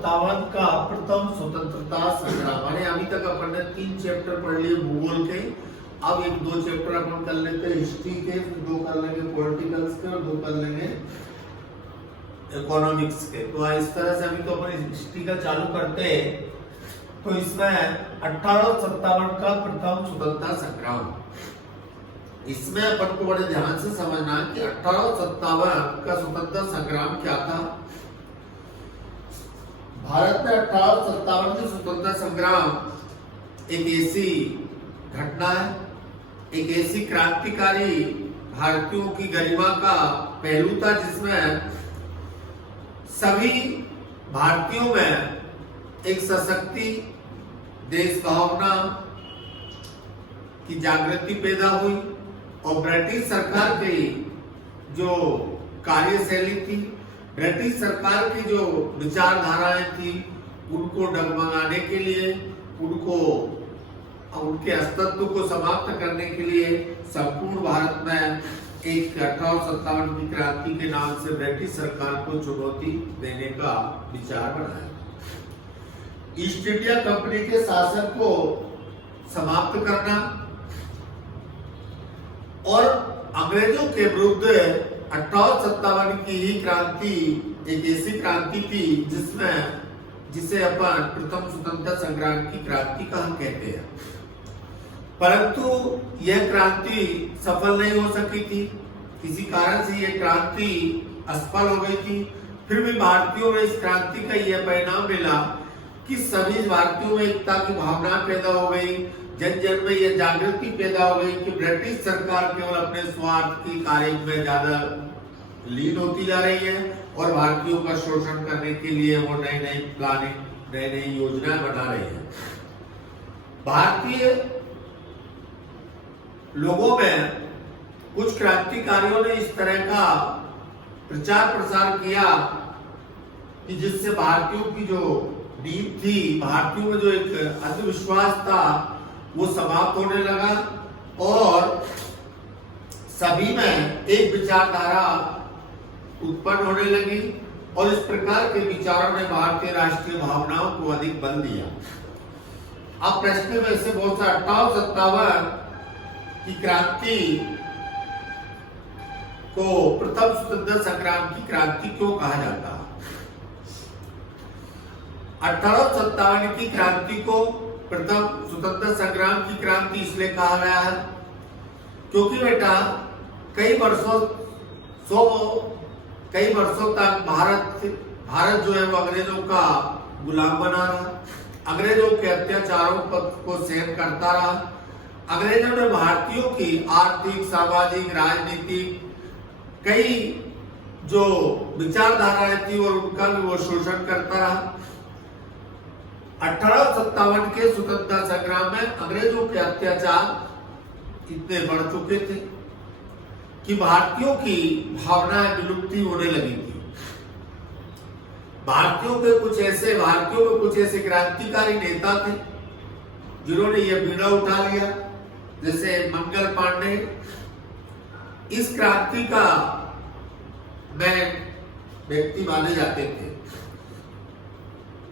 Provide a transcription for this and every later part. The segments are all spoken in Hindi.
1857 का प्रथम स्वतंत्रता संग्राम। माने अभी तक अपन ने 3 चैप्टर पढ़ लिए भूगोल के। अब 1-2 चैप्टर अपन कर लेते हैं हिस्ट्री के, 2 कर लेंगे पॉलिटिकल्स के और 2 कर लेंगे इकोनॉमिक्स के। तो इस तरह से अभी तो अपन हिस्ट्री का चालू करते हैं। तो इसमें 1857 का प्रथम स्वतंत्रता संग्राम, इसमें अपन को बड़े ध्यान से समझना है कि 1857 का स्वतंत्रता संग्राम क्या था। भारत में 1857 के स्वतंत्रता संग्राम एक ऐसी घटना है, एक ऐसी क्रांतिकारी भारतीयों की गरिमा का पहलू था जिसमें सभी भारतीयों में एक सशक्ति देश भावना की जागृति पैदा हुई और ब्रिटिश सरकार की जो कार्यशैली थी, ब्रिटिश सरकार की जो विचारधाराएं थी, उनको डगमगाने के लिए, उनके अस्तित्व को समाप्त करने के लिए संपूर्ण भारत में एक 1857 की क्रांति के नाम से ब्रिटिश सरकार को चुनौती देने का विचार बनाया। ईस्ट इंडिया कंपनी के शासन को समाप्त करना और अंग्रेजों के विरुद्ध 1857 की ही क्रांति एक ऐसी क्रांति थी जिसे अपन प्रथम स्वतंत्रता संग्राम की क्रांति कहा कहते हैं। परंतु यह क्रांति सफल नहीं हो सकी थी, किसी कारण से यह क्रांति असफल हो गई थी। फिर भी भारतीयों में इस क्रांति का यह परिणाम मिला कि सभी भारतीयों में एकता की भावना पैदा हो गई, जन जन में यह जागृति पैदा हो गई कि ब्रिटिश सरकार केवल अपने स्वार्थ की कार्य में ज्यादा लीन होती जा रही है और भारतीयों का शोषण करने के लिए वो नई नई प्लानिंग, नई नई योजनाएं बना रही है। भारतीय लोगों में कुछ क्रांतिकारियों ने इस तरह का प्रचार प्रसार किया कि जिससे भारतीयों की जो नींव थी, भारतीयों में जो एक अंधविश्वास था, वो समाप्त होने लगा और सभी में एक विचारधारा उत्पन्न होने लगी और इस प्रकार के विचारों ने भारतीय राष्ट्रीय भावनाओं को अधिक बल दिया। अब प्रश्न में से बहुत सा 1857 की क्रांति को प्रथम स्वतंत्रता संग्राम की क्रांति क्यों कहा जाता है? 1857 की क्रांति को प्रथम स्वतंत्रता संग्राम की क्रांति इसलिए कहा गया है क्योंकि बेटा कई वर्षों तक भारत जो है वो अंग्रेजों का गुलाम बना रहा, अंग्रेजों के अत्याचारों को सहन करता रहा। अंग्रेजों ने भारतीयों की आर्थिक, सामाजिक, राजनीतिक कई जो विचारधाराएं थी और उनका भी वो शोषण करता रहा। 1857 के स्वतंत्रता संग्राम में अंग्रेजों के अत्याचार इतने बढ़ चुके थे कि भारतीयों की भावनाएं विलुप्ति होने लगी थी। भारतीयों में कुछ ऐसे क्रांतिकारी नेता थे जिन्होंने यह बीड़ा उठा लिया, जैसे मंगल पांडे। इस क्रांति का मैन व्यक्ति माने जाते थे।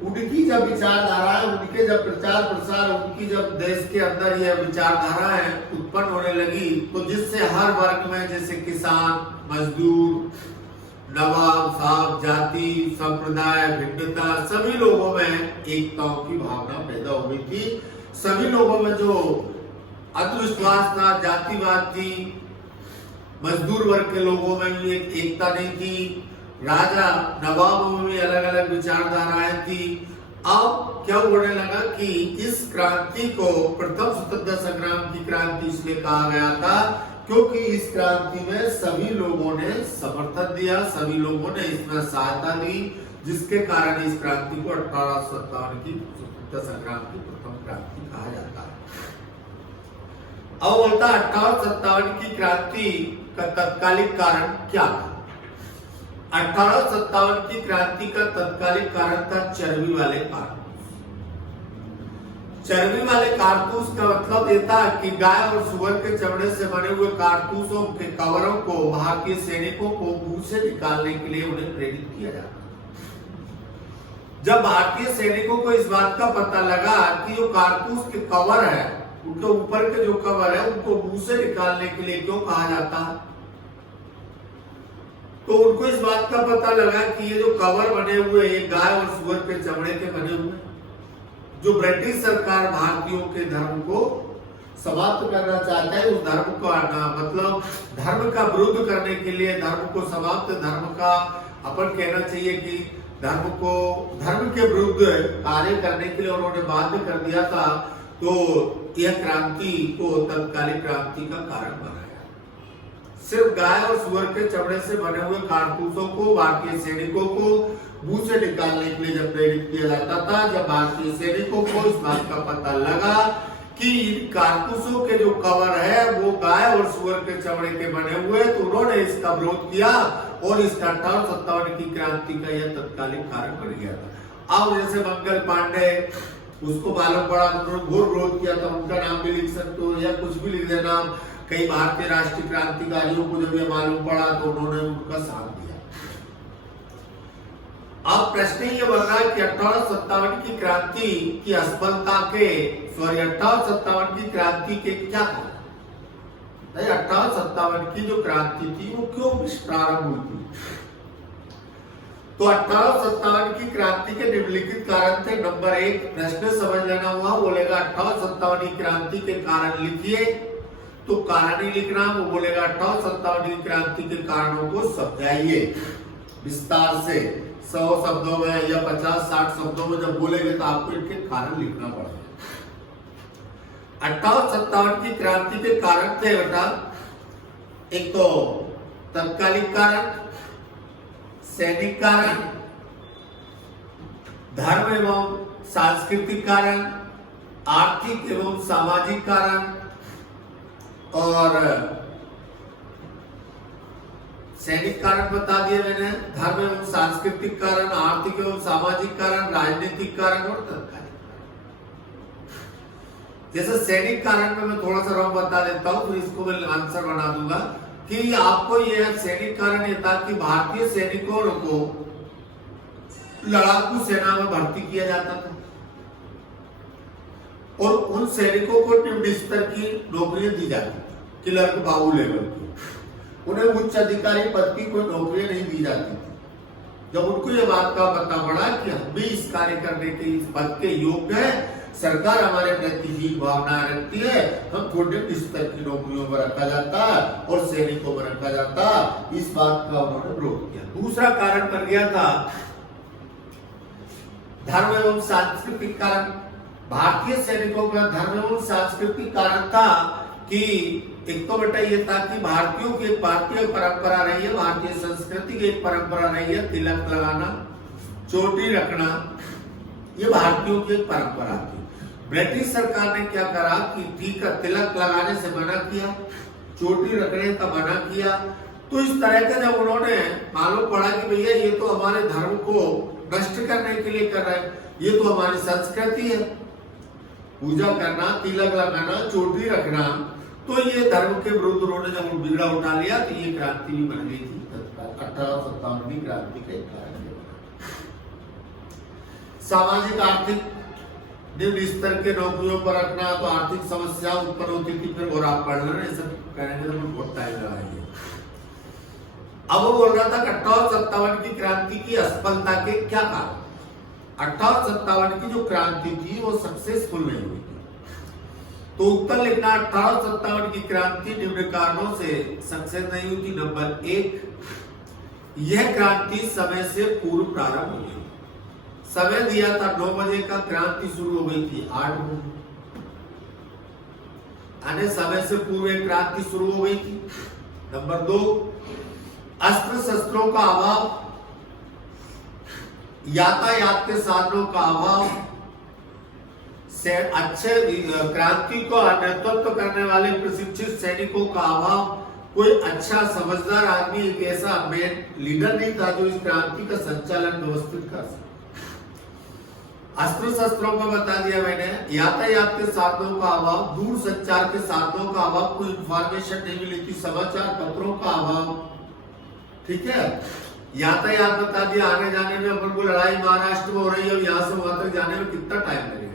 उनकी जब विचारधाराएं, उनके जब प्रचार प्रसार, उनकी जब देश के अंदर यह विचारधाराएं उत्पन्न होने लगी तो जिससे हर वर्ग में, जैसे किसान, मजदूर, नवाब साहब, जाति, संप्रदाय, भिन्नता, सभी लोगों में एकता की भावना पैदा हो गई थी। सभी लोगों में जो अंधविश्वास था, जातिवाद थी, मजदूर वर्ग के लोगों में भी एक एकता नहीं थी, राजा नवाबों में भी अलग अलग विचारधाराएं थी। अब क्या होने लगा कि इस क्रांति को प्रथम स्वतंत्रता संग्राम की क्रांति इसलिए कहा गया था क्योंकि इस क्रांति में सभी लोगों ने समर्थन दिया, सभी लोगों ने इसमें सहायता दी, जिसके कारण इस क्रांति को 1857 की स्वतंत्रता संग्राम की प्रथम क्रांति कहा जाता है। अब बोलता 1857 की क्रांति का तत्कालिक कारण क्या था? 1857 की क्रांति का तत्कालिक कारण था चर्बी वाले कारतूस। चर्बी वाले कारतूस का मतलब ये था कि गाय और सुअर के चमड़े से बने हुए कारतूसों के कवरों को भारतीय सैनिकों को मुंह से निकालने के लिए उन्हें प्रेरित किया जाता। जब भारतीय सैनिकों को इस बात का पता लगा कि जो कारतूस के कवर है, उनके ऊपर के जो कवर है उनको मुंह से निकालने के लिए क्यों कहा जाता है, तो उनको इस बात का पता लगा कि ये जो कवर बने हुए ये गाय और सुअर के चमड़े के बने हुए, जो ब्रिटिश सरकार भारतीयों के धर्म को समाप्त करना चाहता है, उस धर्म को मतलब धर्म का विरोध करने के लिए, धर्म को समाप्त, धर्म का अपन कहना चाहिए कि धर्म के विरुद्ध कार्य करने के लिए उन्होंने बाध्य कर दिया था। तो यह क्रांति को तत्कालीन क्रांति का कारण बनाया। सिर्फ गाय और सुअर के चमड़े से बने हुए कारतूसों को भारतीय सैनिकों को मुंह से निकालने के लिए जब प्रेरित किया जाता था, जब भारतीय सैनिकों को इस बात का पता लगा कि इन कारतूसों के जो कवर है वो गाय और सुअर के चमड़े के बने हुए, तो उन्होंने इसका विरोध किया और इसका 1857 की क्रांति का यह तत्कालीन कारण बन गया था। अब जैसे मंगल पांडे, उसको मालूम पड़ा, उन्होंने घोर विरोध किया था, उनका नाम भी लिख सकते हो या कुछ भी लिख देना। कई भारतीय राष्ट्रीय क्रांतिकारियों को जब यह मालूम पड़ा तो उन्होंने उनका साथ दिया। अब प्रश्न ये बन रहा है कि 1857 की क्रांति की असफलता के 1857 की क्रांति के क्या कारण, 1857 की जो क्रांति थी वो क्यों प्रारंभ हुई थी। तो 1857 की क्रांति के निम्नलिखित कारण थे। नंबर 1, प्रश्न समझ लेना हुआ, बोलेगा 1857 की क्रांति के कारण लिखिए, तो कारण ही लिखना। वो बोलेगा 1857 की क्रांति के कारणों को समझाइए विस्तार से, 100 शब्दों में या 50-60 शब्दों में जब बोलेंगे तो आपको इनके कारण लिखना पड़ेगा। 1857 की क्रांति के कारण थे बेटा, एक तो तत्कालिक कारण, सैनिक कारण, धर्म एवं सांस्कृतिक कारण, आर्थिक एवं सामाजिक कारण, और सैनिक कारण बता दिए मैंने, धर्म एवं सांस्कृतिक कारण, आर्थिक एवं सामाजिक कारण, राजनीतिक कारण और तत्कालिक। जैसे सैनिक कारण में मैं थोड़ा सा रॉन्ग बता देता हूं, फिर इसको मैं आंसर बना दूंगा कि आपको यह सैनिक कारण ये था कि भारतीय सैनिकों को लड़ाकू सेना में भर्ती किया जाता था और उन सैनिकों को निम्न स्तर की नौकरियां दी जाती थी, क्लर्क बाबू लेवल की। उन्हें उच्च अधिकारी पद की कोई नौकरियां नहीं दी जाती थी। जब उनको ये बात का पता पड़ा कि हम भी इस कार्य करने के इस पद के योग्य है, सरकार हमारे प्रति हीन भावनाएं रखती है, हम थोड़े स्तर की नौकरियों में रखा जाता और सैनिकों में रखा जाता, इस बात का उन्होंने विरोध किया। दूसरा कारण बन गया था धर्म एवं सांस्कृतिक कारण। भारतीय सैनिकों का धर्म एवं सांस्कृतिक कारण था कि एक तो बेटा ये था कि भारतीयों की एक भारतीय परंपरा रही है, भारतीय संस्कृति की एक परंपरा रही है, तिलक लगाना, चोटी रखना, ये भारतीयों की एक परंपरा थी। ब्रिटिश सरकार ने क्या करा कि ठीक है, तिलक लगाने से मना किया, चोटी रखने का मना किया। तो इस तरह का जब उन्होंने मालूम पड़ा कि भैया ये तो हमारे धर्म को नष्ट करने के लिए कर रहे हैं, ये तो हमारी संस्कृति है, पूजा करना, तिलक लगाना, चोटी रखना, तो ये धर्म के विरुद्ध उन्होंने जब बिगड़ा उठा लिया तो ये क्रांति भी बन गई थी। 1857 की क्रांति का कारण सामाजिक आर्थिक निम्न स्तर के नौकरियों पर रखना, तो आर्थिक समस्या उत्पन्न होती थी। फिर और आप पढ़ लेना, सब करेंगे तो बहुत टाइम लगाएंगे। अब वो बोल रहा था कि 1857 की क्रांति की असफलता के क्या कारण। 1857 की जो क्रांति थी वो सक्सेसफुल नहीं हुई थी, तो उत्तर लिखना 1857 की क्रांति निम्न कारणों से सक्सेस नहीं हुई थी। नंबर 1, यह क्रांति समय से पूर्व प्रारंभ हो गई। समय दिया था 9 बजे का, क्रांति शुरू हो गई थी 8 बजे, यानी समय से पूर्व क्रांति शुरू हो गई थी। नंबर 2, अस्त्र शस्त्रों का अभाव, यातायात के साधनों का अभाव, से अच्छे क्रांति को नेतृत्व करने वाले प्रशिक्षित सैनिकों का अभाव, कोई अच्छा समझदार आदमी, एक ऐसा मेन लीडर नहीं था जो इस क्रांति का संचालन व्यवस्थित कर सके। अस्त्र शस्त्रों का बता दिया मैंने, यातायात के साधनों का अभाव, दूर संचार के साधनों का अभाव, कोई इंफॉर्मेशन नहीं मिली थी, समाचार पत्रों का अभाव, ठीक है, यातायात बता दिया, आने जाने में अपन को लड़ाई महाराष्ट्र में हो रही है और यहाँ से वहां तक जाने में कितना टाइम लगेगा।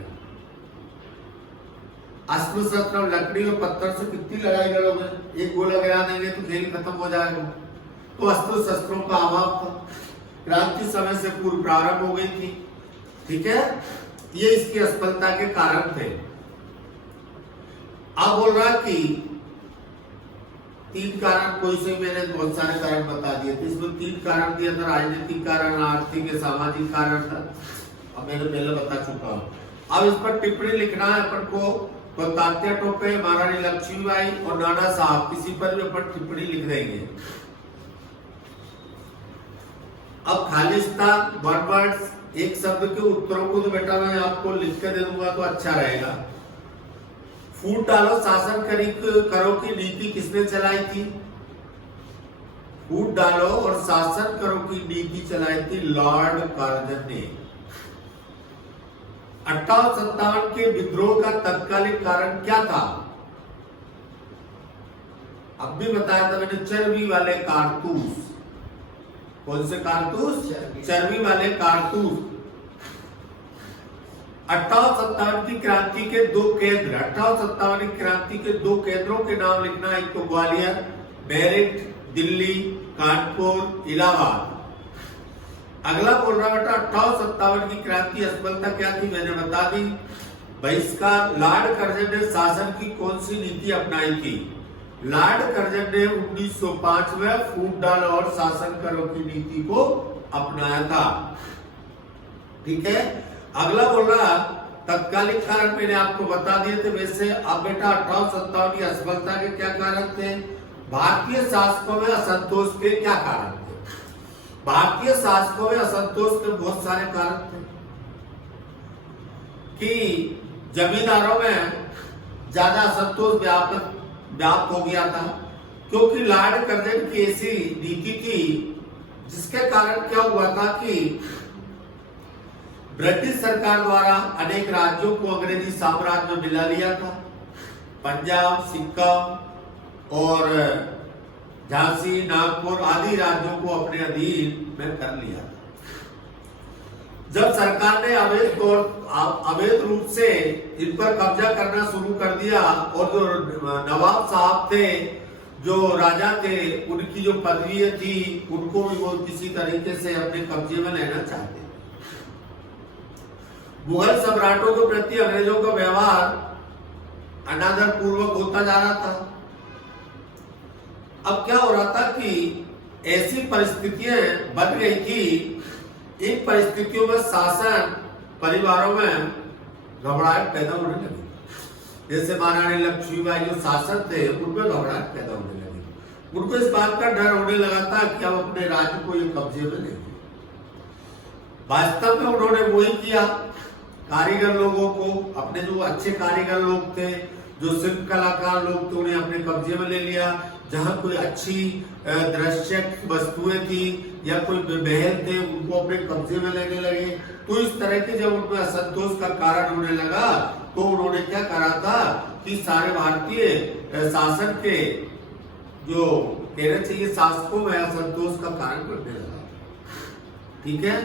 अस्त्र शस्त्र लकड़ी और पत्थर से कितनी लड़ाई लड़ोगे, एक गोला गिरा देंगे तो खेल खत्म हो जाएगा। तो अस्त्र शस्त्रों का अभाव था, क्रांति समय से पूर्व प्रारंभ हो गई थी। ठीक है, ये इसकी असफलता के कारण थे। अब बोल रहा कि 3 कारण, कोई से मैंने बहुत सारे कारण बता दिए थे, इसमें 3 कारण दिया था, राजनीतिक कारण, आर्थिक या सामाजिक कारण था। अब मैंने पहले बता चुका हूं। अब इस पर टिप्पणी लिखना है अपन को, तो तात्या टोपे, महारानी लक्ष्मीबाई और नाना साहब, किसी पर भी अपन टिप्पणी लिख देंगे। अब खालिस्तान, वन वर्ड्स, एक शब्द के उत्तरों को तो बेटा मैं आपको लिख के दे दूंगा तो अच्छा रहेगा। फूट डालो शासन करो की नीति किसने चलाई थी? फूट डालो और शासन करो की नीति चलाई थी लॉर्ड कार्जन ने। 58-57 के विद्रोह का तत्कालिक कारण क्या था? अब भी बताया था मैंने, चर्बी वाले कारतूस। कौन से कारतूस? चर्बी वाले कारतूस। 58-57 की क्रांति के 2 केंद्र, 58-57 की क्रांति के 2 केंद्रों के नाम लिखना है। एक तो ग्वालियर, मेरठ, दिल्ली, कानपुर, इलाहाबाद। अगला बोल रहा बेटा 58-57 की क्रांति असफलता क्या थी, मैंने बता दी। बहिष्कार, लॉर्ड कर्जन ने शासन की कौन सी नीति अपनाई थी? लॉर्ड कर्जन ने 1905 में फूट डालो और शासन करो की नीति को अपनाया था। ठीक है, अगला बोल रहा तत्कालिक कारण मैंने आपको बता दिए थे। वैसे अब बेटा 58-57 की असफलता के क्या कारण थे? भारतीय शासकों में असंतोष के क्या कारण थे? भारतीय शासकों में असंतोष के बहुत सारे कारण थे कि जमींदारों में ज्यादा असंतोष व्याप्त हो गया था, क्योंकि लॉर्ड कर्जन की ऐसी नीति थी जिसके कारण क्या हुआ था कि ब्रिटिश सरकार द्वारा अनेक राज्यों को अंग्रेजी साम्राज्य में मिला लिया था। पंजाब, सिक्किम और झांसी, नागपुर आदि राज्यों को अपने अधीन में कर लिया था। जब सरकार ने अवैध रूप से इन पर कब्जा करना शुरू कर दिया और जो नवाब साहब थे, जो राजा थे, उनकी जो पदवी थी उनको भी वो किसी तरीके से अपने कब्जे में लेना चाहते। मुगल सम्राटों के प्रति अंग्रेजों का व्यवहार अनादर पूर्वक होता जा रहा था। अब क्या हो रहा था कि ऐसी परिस्थितियां बन गई थी, इन परिस्थितियों में शासन परिवारों में घबराहट पैदा होने लगी। जैसे महारानी लक्ष्मीबाई जो शासक थे उनमें घबराहट पैदा होने लगी। उनको इस बात का डर होने लगा था कि अब अपने राज्य को ये कब्जे में लेंगे। वास्तव में उन्होंने वही किया। कारीगर लोगों को, अपने जो अच्छे कारीगर लोग थे, जो शिल्प कलाकार लोग थे, उन्हें अपने कब्जे में ले लिया। जहां कोई अच्छी दृश्य वस्तुएं थी या कोई महल थे, उनको अपने कब्जे में लेने लगे। तो इस तरह के जब उनमें असंतोष का कारण होने लगा तो उन्होंने क्या करा था कि सारे भारतीय शासन के जो कहना चाहिए शासकों में असंतोष का कारण बनने लगा। ठीक है।